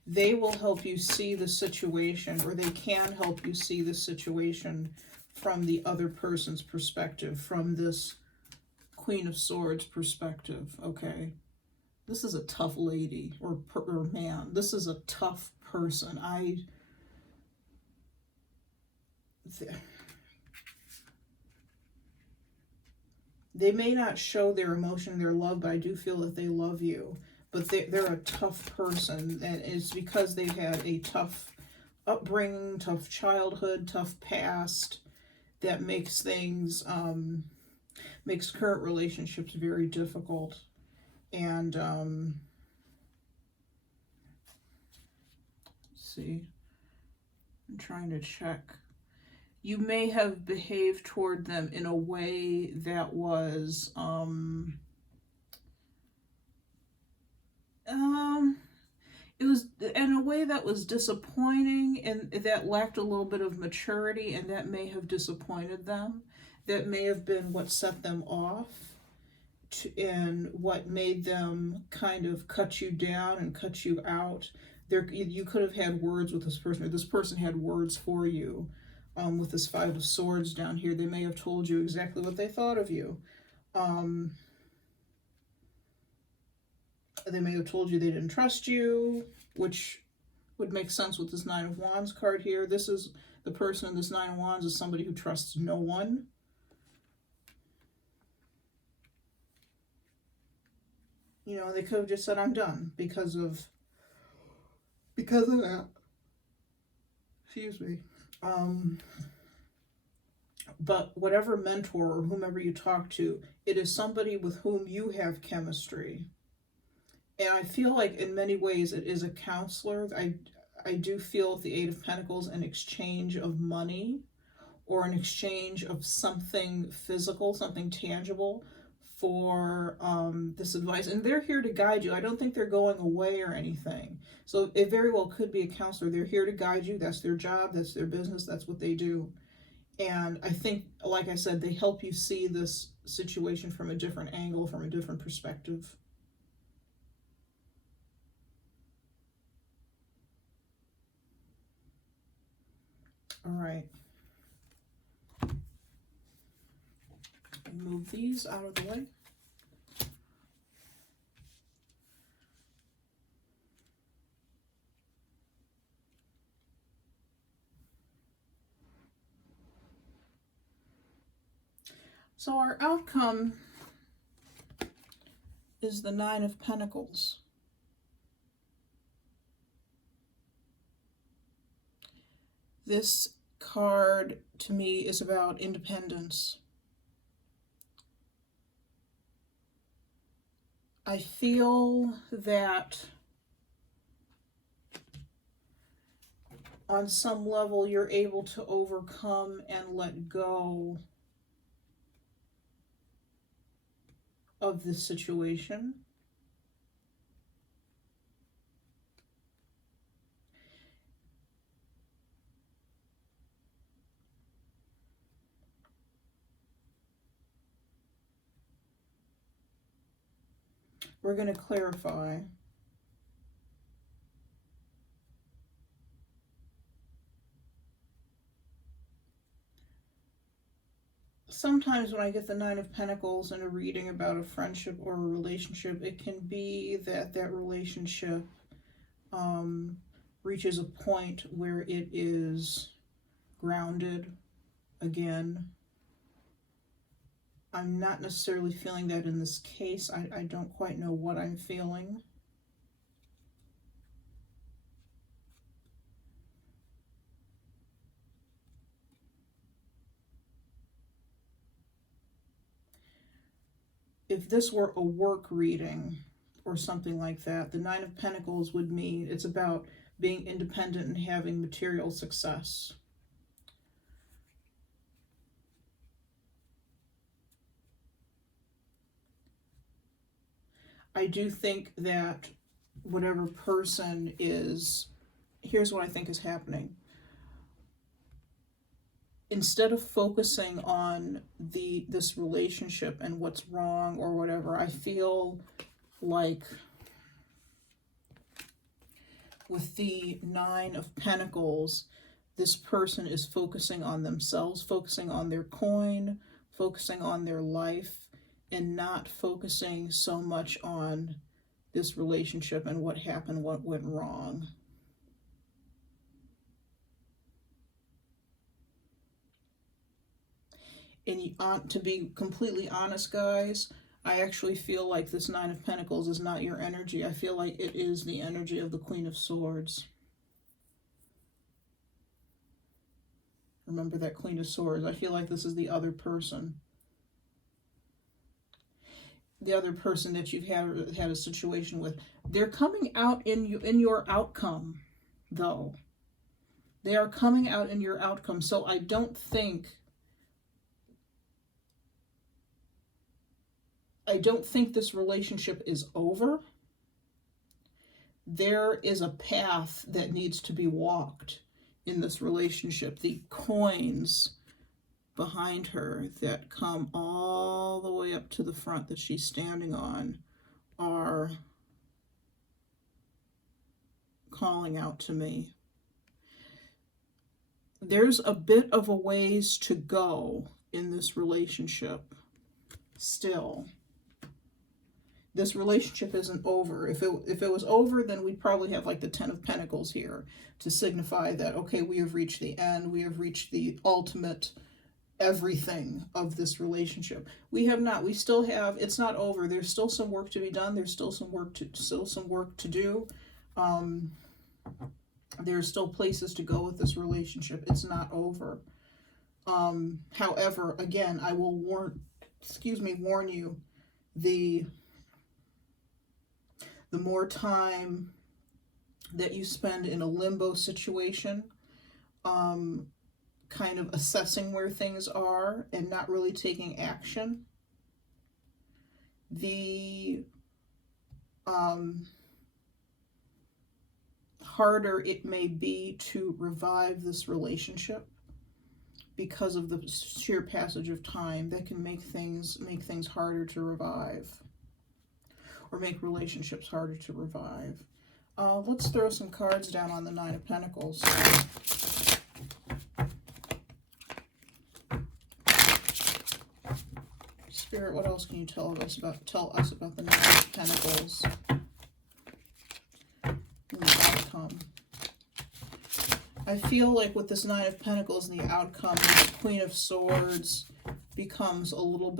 They will help you see the situation, or they can help you see the situation from the other person's perspective, from this Queen of Swords perspective, okay? This is a tough lady, or man. This is a tough person. They may not show their emotion, their love, but I do feel that they love you. But they're a tough person, and it's because they had a tough upbringing, tough childhood, tough past, that makes things, makes current relationships very difficult. And, let's see, I'm trying to check. You may have behaved toward them in a way that was, it was in a way that was disappointing and that lacked a little bit of maturity, and that may have disappointed them. That may have been what set them off and what made them kind of cut you down and cut you out. You could have had words with this person, or this person had words for you. With this Five of Swords down here, they may have told you exactly what they thought of you. They may have told you they didn't trust you, which would make sense with this Nine of Wands card here. This is the person in this Nine of Wands is somebody who trusts no one. You know, they could have just said, I'm done, because of that. Excuse me. But whatever mentor or whomever you talk to, it is somebody with whom you have chemistry. And I feel like in many ways it is a counselor. I do feel with the Eight of Pentacles an exchange of money, or an exchange of something physical, something tangible for this advice. And they're here to guide you. I don't think they're going away or anything. So it very well could be a counselor. They're here to guide you. That's their job. That's their business. That's what they do. And I think, like I said, they help you see this situation from a different angle, from a different perspective. All right. Move these out of the way. So our outcome is the Nine of Pentacles. This card to me is about independence. I feel that on some level you're able to overcome and let go of this situation. we're going to clarify. Sometimes when I get the Nine of Pentacles in a reading about a friendship or a relationship, it can be that that relationship reaches a point where it is grounded again. I'm not necessarily feeling that in this case. I don't quite know what I'm feeling. If this were a work reading or something like that, the Nine of Pentacles would mean it's about being independent and having material success. I do think that whatever person is, here's what I think is happening. Instead of focusing on this relationship and what's wrong or whatever, I feel like with the Nine of Pentacles, this person is focusing on themselves, focusing on their coin, focusing on their life, and not focusing so much on this relationship and what happened, what went wrong. And to be completely honest, guys, I actually feel like this Nine of Pentacles is not your energy. I feel like it is the energy of the Queen of Swords. Remember that Queen of Swords. I feel like this is the other person. The other person that you've had a situation with. They're coming out in your outcome, though. They are coming out in your outcome. So I don't think this relationship is over. There is a path that needs to be walked in this relationship. The coins behind her that come all the way up to the front that she's standing on are calling out to me. There's a bit of a ways to go in this relationship still. This relationship isn't over. If it was over, then we'd probably have like the Ten of Pentacles here to signify that, okay, we have reached the end. We have reached the ultimate everything of this relationship. We have not. We still have. It's not over. There's still some work to be done. There's still some work to do. There's still places to go with this relationship. It's not over. However, again, I will warn you, the more time that you spend in a limbo situation, kind of assessing where things are and not really taking action, the harder it may be to revive this relationship because of the sheer passage of time. That can make things harder to revive, or make relationships harder to revive. Let's throw some cards down on the Nine of Pentacles. Spirit, what else can you tell us about the Nine of Pentacles and the outcome? I feel like with this Nine of Pentacles and the outcome, the Queen of Swords becomes a little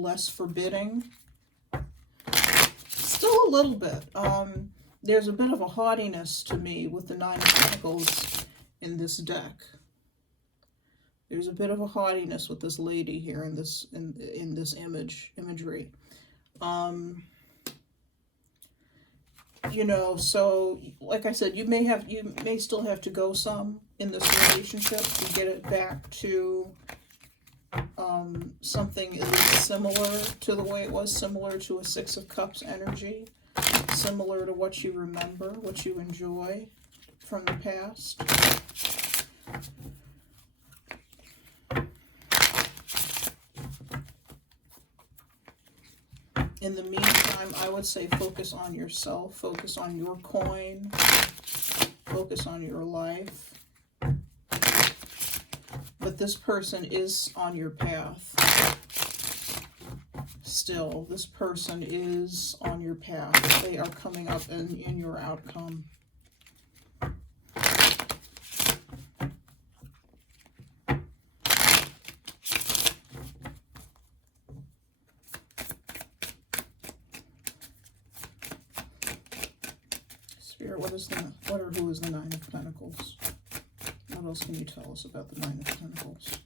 less forbidding. Still a little bit. There's a bit of a haughtiness to me with the Nine of Pentacles in this deck. There's a bit of a haughtiness with this lady here in this imagery. You know, so like I said, you may still have to go some in this relationship to get it back to something at least similar to the way it was, similar to a Six of Cups energy, similar to what you remember, what you enjoy from the past. In the meantime, I would say focus on yourself, focus on your coin, focus on your life. But this person is on your path. Still, this person is on your path. They are coming up in your outcome. Spirit, what or who is the Nine of Pentacles? What else can you tell us about the Nine of Pentacles?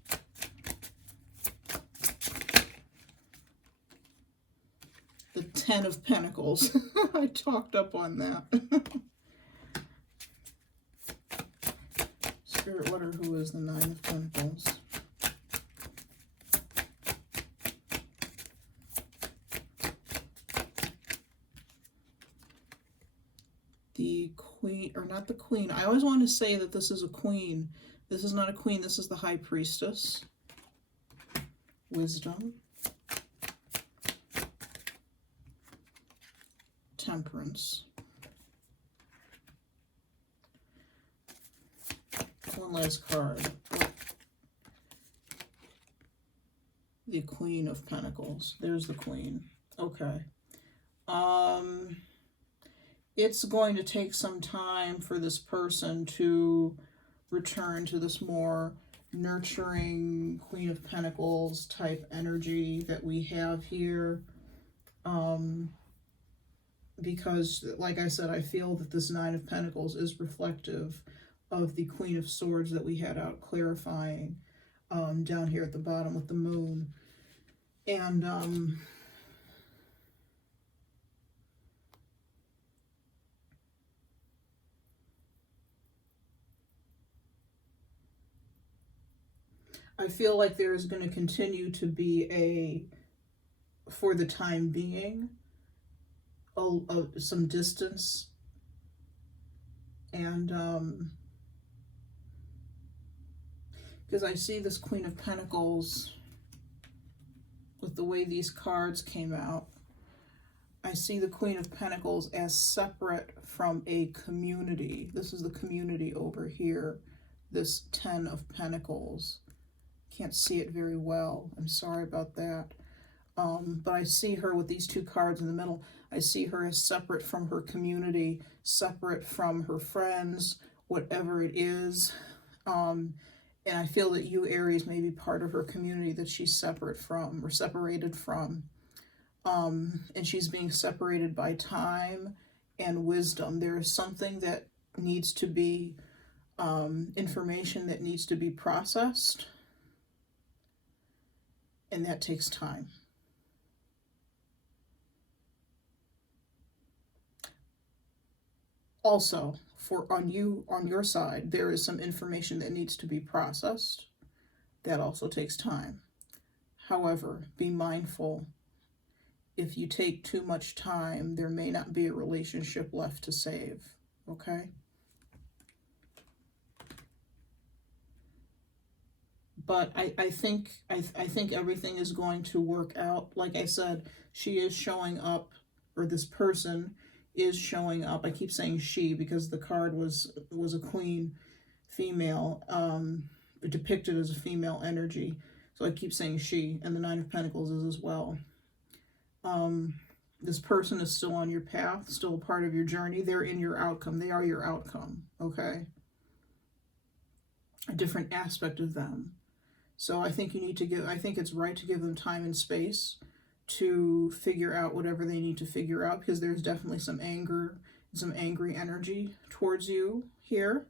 The Ten of Pentacles. I talked up on that. Spirit, what or who is the Nine of Pentacles? The Queen, or not the Queen. I always want to say that this is a Queen. This is not a Queen. This is the High Priestess. Wisdom. Temperance. One last card. The Queen of Pentacles. There's the Queen. Okay. It's going to take some time for this person to return to this more nurturing Queen of Pentacles type energy that we have here. Because, like I said, I feel that this Nine of Pentacles is reflective of the Queen of Swords that we had out clarifying down here at the bottom with the moon. And I feel like there's going to continue to be for the time being, some distance. And because I see this Queen of Pentacles with the way these cards came out, I see the Queen of Pentacles as separate from a community. This is the community over here, this Ten of Pentacles. Can't see it very well. I'm sorry about that. But I see her with these two cards in the middle. I see her as separate from her community, separate from her friends, whatever it is. And I feel that you, Aries, may be part of her community that she's separate from or separated from. And she's being separated by time and wisdom. There is something that needs to be, information that needs to be processed. And that takes time. Also, on your side, there is some information that needs to be processed. That also takes time. However, be mindful. If you take too much time, there may not be a relationship left to save. Okay? But I think everything is going to work out. Like I said, she is showing up, or this person is showing up. I keep saying she because the card was a queen, female, depicted as a female energy. So I keep saying she, and the Nine of Pentacles is as well. This person is still on your path, still a part of your journey. They're in your outcome. They are your outcome, okay? A different aspect of them. So I think I think it's right to give them time and space to figure out whatever they need to figure out, because there's definitely some anger, some angry energy towards you here.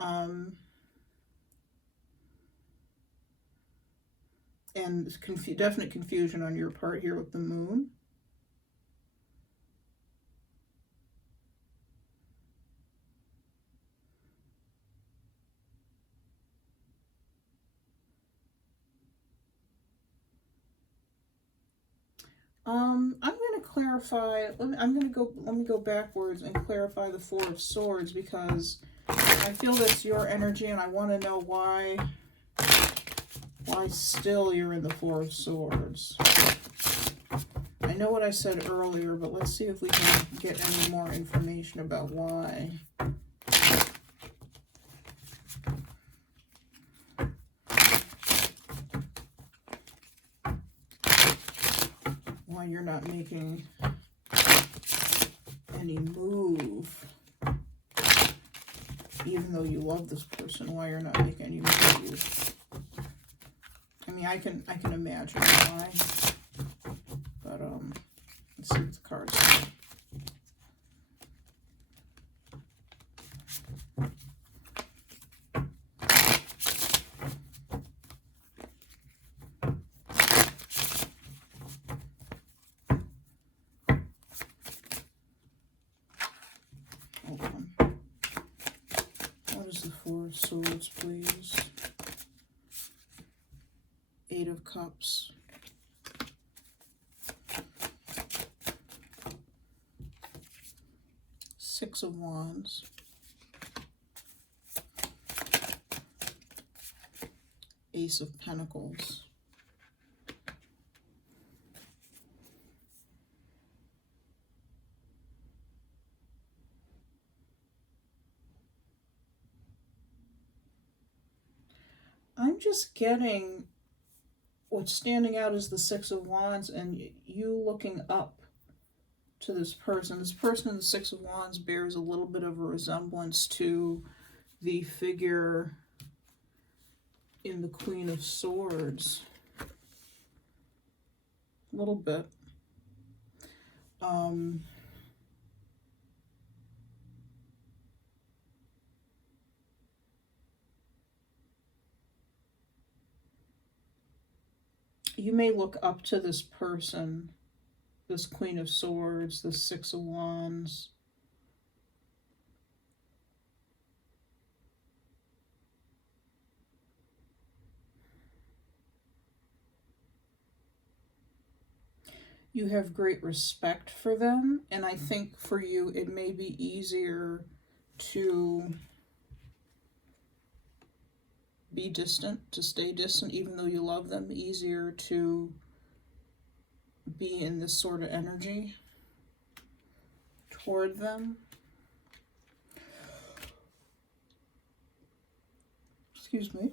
And definite confusion on your part here with the moon. I'm going to clarify, let me go backwards and clarify the Four of Swords, because I feel that's your energy and I want to know why still you're in the Four of Swords. I know what I said earlier, but let's see if we can get any more information about why. Why you're not making any move. Even though you love this person, why you're not making any move. I mean, I can imagine why. But let's see what the cards say. Hold on. What is the Four of Swords, please? Eight of Cups. Six of Wands. Ace of Pentacles. I'm just getting what's standing out is the Six of Wands and you looking up to this person. This person in the Six of Wands bears a little bit of a resemblance to the figure in the Queen of Swords. A little bit. You may look up to this person, this Queen of Swords, this Six of Wands. You have great respect for them, and I think for you it may be easier to be distant, to stay distant, even though you love them, easier to be in this sort of energy toward them. Excuse me.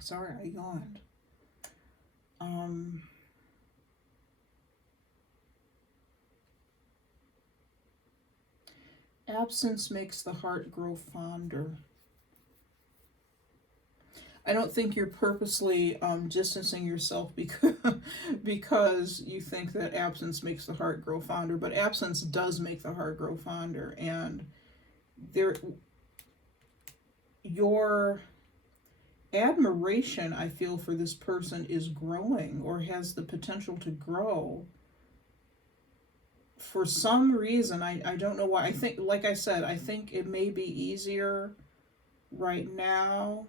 Sorry, I yawned. Absence makes the heart grow fonder. I don't think you're purposely distancing yourself because you think that absence makes the heart grow fonder, but absence does make the heart grow fonder, and your admiration, I feel, for this person is growing or has the potential to grow. For some reason, I don't know why. I think, like I said, I think it may be easier right now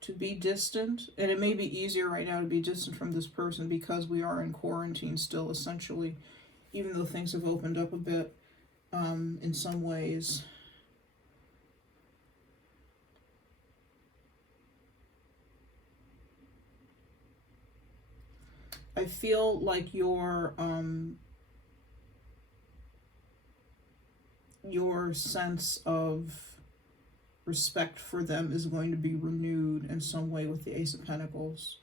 to be distant, and it may be easier right now to be distant from this person because we are in quarantine still, essentially, even though things have opened up a bit in some ways. I feel like your sense of respect for them is going to be renewed in some way with the Ace of Pentacles.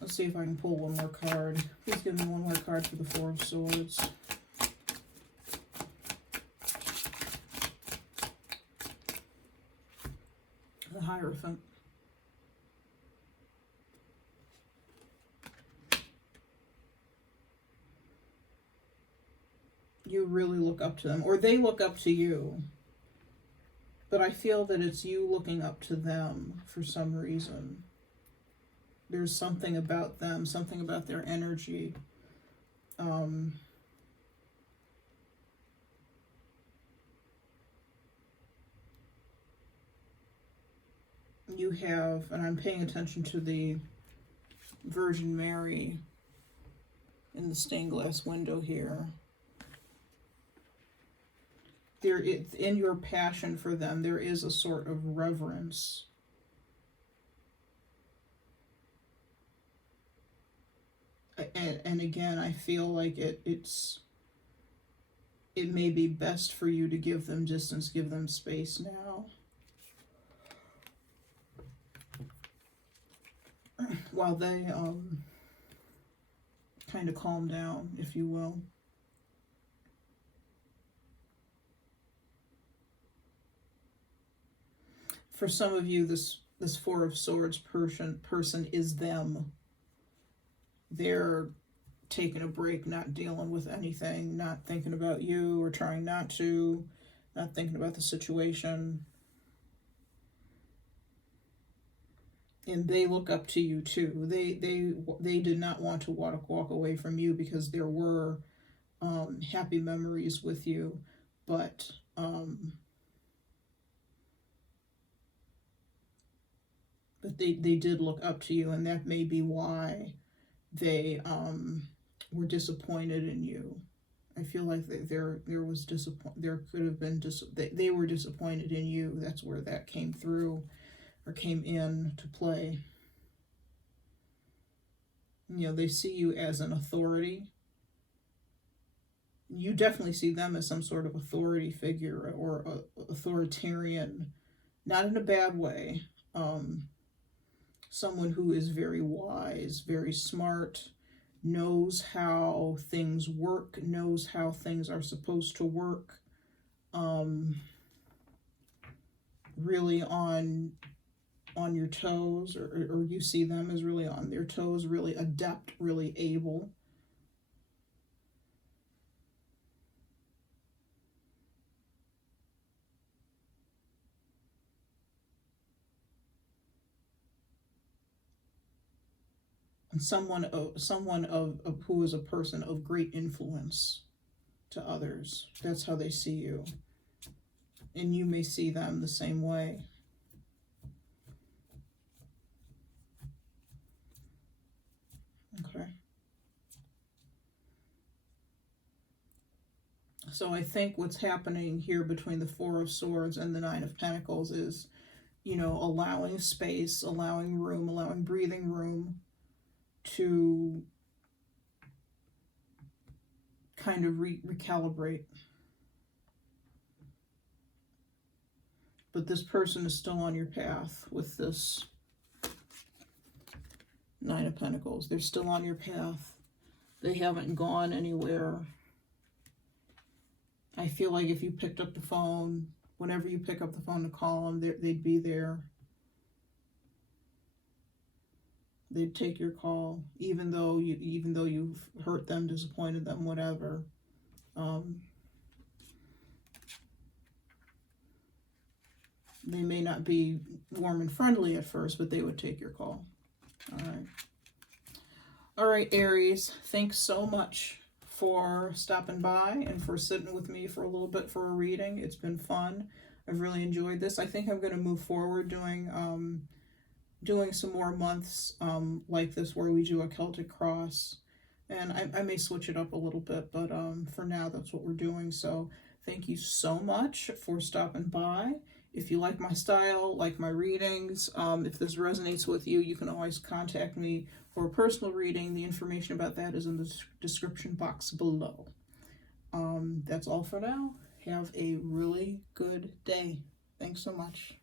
Let's see if I can pull one more card. Please give me one more card for the Four of Swords. The Hierophant. You really look up to them, or they look up to you. But I feel that it's you looking up to them for some reason. There's something about them, something about their energy. You have, and I'm paying attention to the Virgin Mary in the stained glass window here. in your passion for them, there is a sort of reverence. And again, I feel like it may be best for you to give them distance, give them space now, while they kind of calm down, if you will. For some of you, this Four of Swords person is them. They're taking a break, not dealing with anything, not thinking about you, or trying not thinking about the situation. And they look up to you too. They did not want to walk away from you, because there were happy memories with you, but they did look up to you, and that may be why they were disappointed in you. I feel like there could have been they were disappointed in you. That's where that came through, or came in to play. You know, they see you as an authority. You definitely see them as some sort of authority figure, or authoritarian, not in a bad way. Someone who is very wise, very smart, knows how things work, knows how things are supposed to work, really on your toes, or you see them as really on their toes, really adept, really able. And someone who is a person of great influence to others. That's how they see you. And you may see them the same way. Okay. So I think what's happening here between the Four of Swords and the Nine of Pentacles is, you know, allowing space, allowing room, allowing breathing room to kind of recalibrate. But this person is still on your path with this Nine of Pentacles. They're still on your path. They haven't gone anywhere. I feel like if you picked up the phone, whenever you pick up the phone to call them, they'd be there. They'd take your call, even though you've hurt them, disappointed them, whatever. They may not be warm and friendly at first, but they would take your call. All right. All right, Aries, thanks so much for stopping by and for sitting with me for a little bit for a reading. It's been fun. I've really enjoyed this. I think I'm going to move forward doing some more months like this, where we do a Celtic cross, and I may switch it up a little bit, but for now that's what we're doing. So thank you so much for stopping by. If you like my style, like my readings, if this resonates with you, you can always contact me for a personal reading. The information about that is in the description box below. That's all for now. Have a really good day. Thanks so much.